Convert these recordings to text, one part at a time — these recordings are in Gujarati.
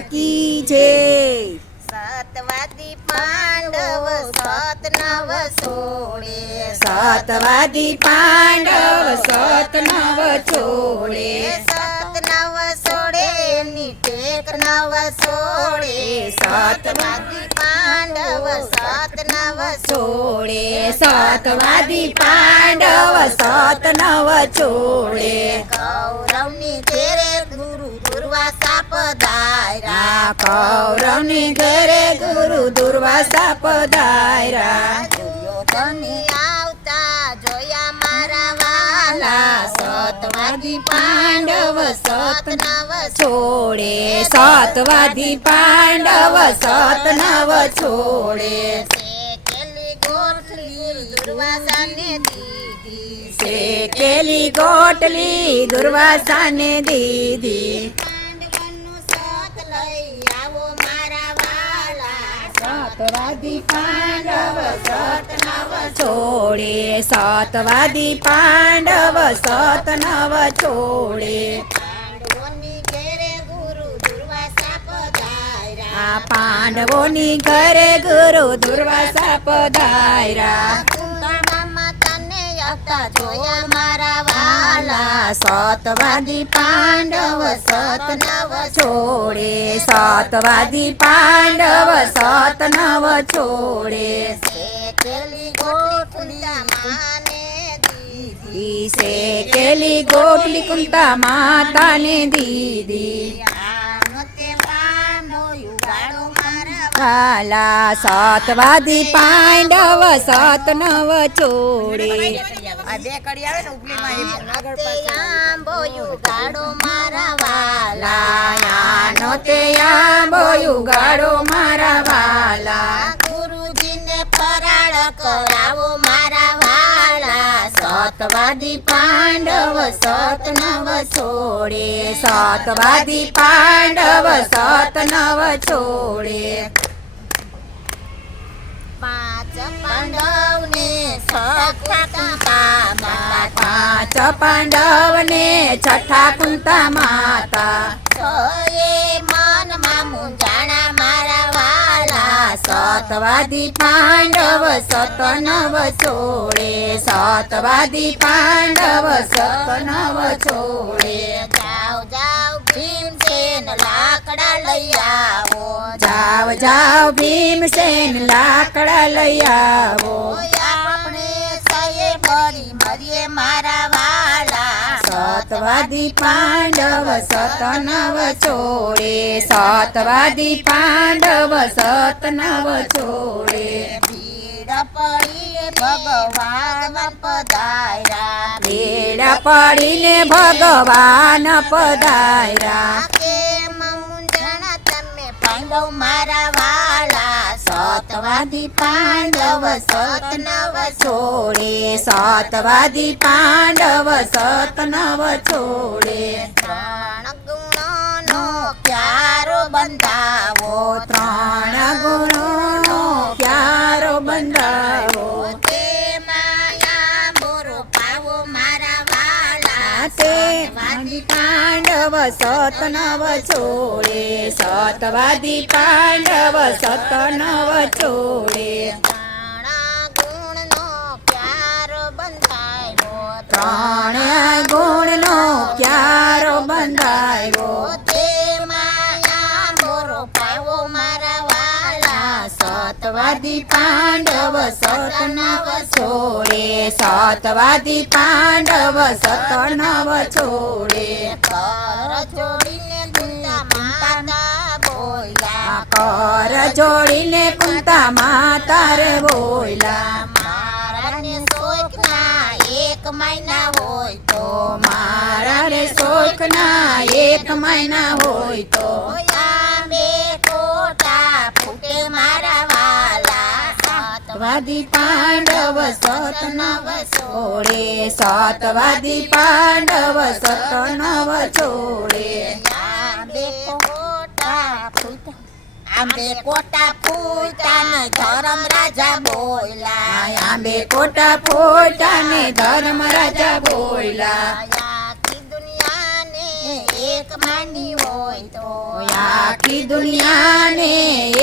की जय। सतवादी पांडव सत नव सोड़े, सतवादी पांडव सत नव छोड़े, सत नव सोड़े टेक नव सोड़े, सतवादी पांडव सत नव छोड़े, सतवादी पांडव सत नव छोड़े। कौरवनी तेरे गुरु दुर्वासा पधार्या, कौरवनी घरे गुरु दुर्वासा पधार्या। दुर्योधनी आवता जोया मारा वाला, सतवादी पांडव सत नव छोड़े, सतवादी पांडव सत नव छोड़े। सेकेली गोठली दुर्वासा ने दीदी, सेकेली गोटली दुर्वासा ने दीदी। પાંડવોનું સત લઈ આવો મારા વાલા, सतवादी पांडव सत नव छोड़े, सतवादी पांडव सत नव छोड़े। પાંડવોની ઘેરે ગુરુ દુર્વાસા પધાર્યા, पांडवोनी घरे गुरु दुर्वासा पधार्या। કુંતળમાં તને આવતા જોયા મારા વાલા, सतवादी पांडव सत नव छोड़े, सतवादी पांडव सत नव छोड़े। સેકેલી ગોઠલી માને દીદી, सेकेली गोटली कुंता माता ने दीदी। આનો તે બાંધો યુગાડો મારા वाला सतवादी पांडव सत नव छोड़े। આંબો યુગાડો મારા વાલા, लायानो ते आंबो युगाड़ो मारा वाला। ગુરુજીને ફરાળ કરાવો મારા વાલા, सतवादी पांडव सत नव छोड़े, सतवादी पांडव सत नव छोड़े। પાંચ પાંડવને છઠ્ઠા કુંતામાં, पांच पांडव ने छठा कुंता माता। છએ મનમાં મૂંઝાણા મારા વાલા, सतवादी पांडव सत नव छोड़े, सतवादी पांडव सत नव छोड़े। જાઓ જાઓ ભીમસેન લાકડા લઈ આવો, जाओ जाओ भीमसेन लाकड़ा लई आवो। આપણે સયે ભરી મરીએ મારા વાલા, सतवादी पांडव सत नव छोड़े, सतवादी पांडव सत नव छोड़े। ભીડ પડી ભગવાન પધાર્યા, ભીડ પડીને ભગવાન પધાર્યા। કે મૂંઝાણા તમે પાંડવ મારા વાલા, सतवादी पांडव सत नव छोड़े, सतवादी पांडव सत नव छोड़े। ત્રણ ગુણોનો પ્યારો બંધાવો, त्रण गुणों प्यारो बंधावो। તે માયા બોરો પાવો મારા વાલા, सतवादी पांडव सत नव छोड़े, सतवादी पांडव सत नव छोड़े। ત્રણ ગુણનો પ્યારો બંધાયો, त्रण गुणनो प्यारो बंधायो। તે માયા બોરો પાવો મારા વાલા, सतवादी पांडव सत नव छोड़े, सतवादी पांडव सत नव छोड़े। કર જોડીને ગુંતા માતા બોલ્યા, कर जोड़ीने कुंता माता रे बोला। મારાને શોખના એક મહિના હોય તો, मारा रे शोकना एक महीना होय तो। આંબે કોટા ફૂટે મારા વાલા, सतवादी पांडव सत नव छोड़े, सतवादी पांडव सत नव छोड़े। આંબે કોટા ફૂટા, આંબે કોટા ફૂટા ને ધરમ રાજા બોલ્યા, आंबे कोटा फोटा ने धर्म राजा बोला। આખી દુનિયાને એક માની માની હોય તો આખી દુનિયાને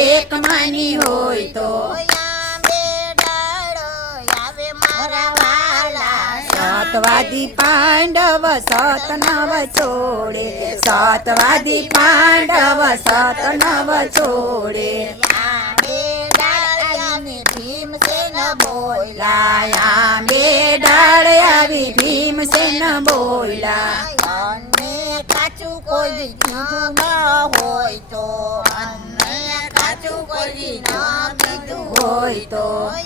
એક માની હોય તો આંબે ડાળો આવે મારા વાલા સતવાદી પાંડવ સત નવ છોડે સતવાદી પાંડવ સત નવ છોડે આંબે ડાળાને ભીમસેન બોલ્યા લાયા બે ડાળ આવી ભીમસેન બોલ્યા અને કાચું કોઈ કીધું ન હોય તો અને કાચું કોઈ ન કીધું હોય તો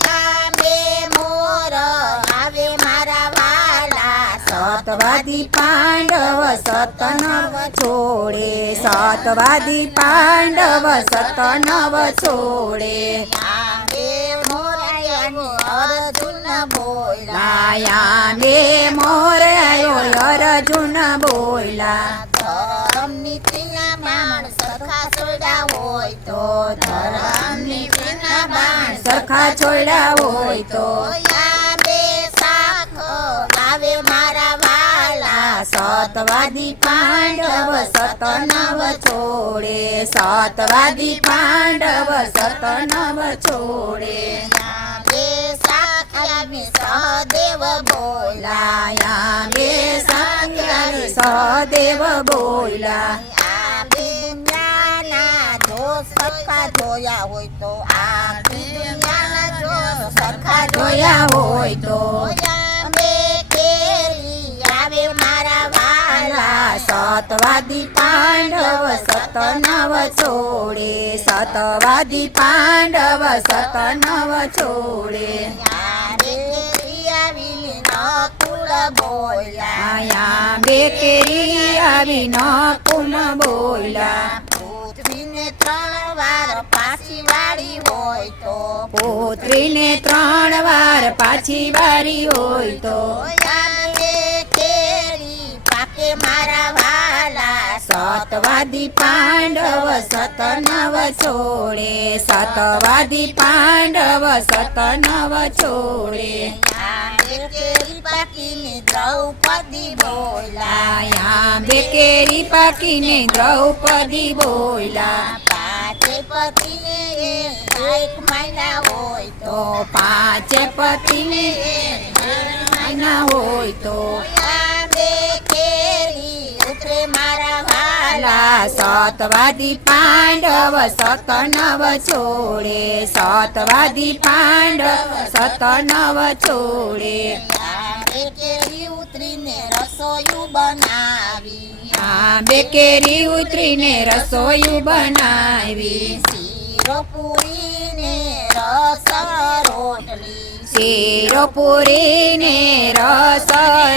આંબે મોર આવે મારા વાલા સતવાદી પાંડવ સત નવ છોડે સતવાદી પાંડવ સત નવ છોડે આંબે મોરાયાને અર્જુન બોલ્યા લાયા બે મોર આવ્યો અર્જુન બોલ્યા ધરમ નીતિના બાણ સરખા છોડ્યા હોય તો ધરમ નીતિના બાણ સરખા છોડ્યા હોય તો આંબે શાખ આવે મારા વાલા સતવાદી પાંડવ સત નવ છોડે સતવાદી પાંડવ સત નવ છોડે આંબે શાખ આવે સહદેવ બોલ્યા લાયા બે સાંગ્યા સહદેવ બોલ્યા આંબે દુનિયાના જો સરખા જોયા હોય તો આંબે દુનિયાના જો સરખા જોયા હોય તો આંબે કેરી આવે મારા વાલા સતવાદી પાંડવ સત નવ છોડે સતવાદી પાંડવ સત નવ છોડે આંબે કેરી આવીને નકુળ બોલ્યા આયા બે કેરી આવી ન કુમ બોલ્યા પૃથ્વીને 3 વાર પાછી વાળી હોય તો પુત્રીને 3 વાર પાછી વારી હોય તો આંબે કેરી પાકે મારા વાલા સતવાદી પાંડવ સત નવ છોડે સતવાદી પાંડવ સત નવ છોડે આંબે કેરી પાકીને દ્રૌપદી બોલ્યા લાયા બે કેરી પાકીને દ્રૌપદી બોલ્યા પાંચે પતિને એક મહિના હોય તો તો પાંચે પતિને મહિના હોય તો આંબે કેરી ઉતરે મારા વાલા સતવાદી પાંડવ સત નવ છોડે સતવાદી પાંડવ સત નવ છોડે આંબે કેરી ઉતરીને રસોયું બનાવી બે કેરી ઉતરીને રસોયું બનાવી શીરો પૂરીને રસ રોટલી શીરો પૂરીને રસ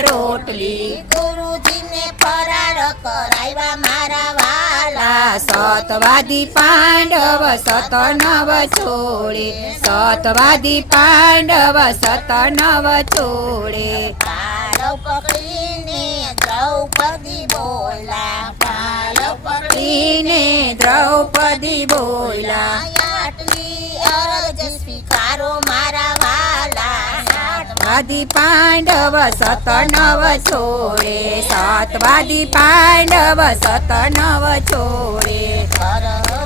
રોટલી ગુરુજીને ફરાર કરાવ્યા મારા વાલા સતવાદી પાંડવ સત નવ છોડે સતવાદી પાંડવ સત નવ છોડે પાડવ પકડીને દ્રૌપદી બોલ્યા પાડવ પકડીને દ્રૌપદી બોલ્યા આટલી અરજ સ્વીકારો મારા વાલા સતવાદી પાંડવ સત નવ છોડે સતવાદી પાંડવ સત નવ છોડે કર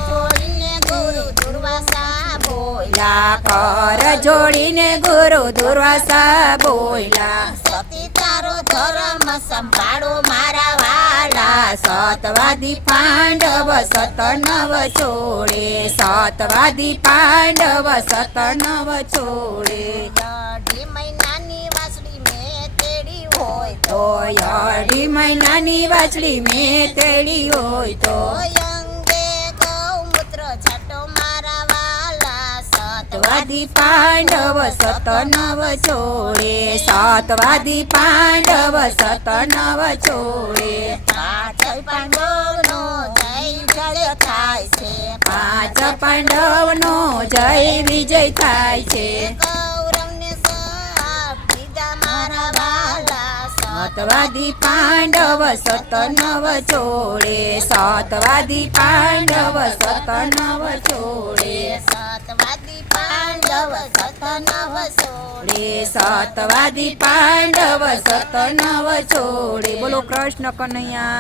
જોડીને ગુરુ દુર્વાસા બોલ્યા કર જોડીને ગુરુ દુર્વાસા બોલ્યા સતી તારો ધર્મ સંભાળો મારા વાલા સતવાદી પાંડવ સત નવ છોડે સતવાદી પાંડવ સત નવ છોડે અઢી મહિનાની વાસળી મેં તેડી હોય તો અઢી મહિનાની વાછડી મેં તેડી હોય તો અંગે ગૌમૂત્ર છાંટો મારા વાલા સતવાદી પાંડવ સત નવ છોડે સતવાદી પાંડવ સત નવ છોડે પાછળ પાંડવનો જય જય થાય છે પાંચ પાંડવનો જય વિજય થાય છે કૌરવને સાપ દીધા મારા વાલા સતવાદી પાંડવ સત નવ છોડે સતવાદી પાંડવ સત નવ છોડે સતવાદી પાંડવ સત નવ રે સતવાદી પાંડવ સત નવ છોડે બોલો કૃષ્ણ કનૈયા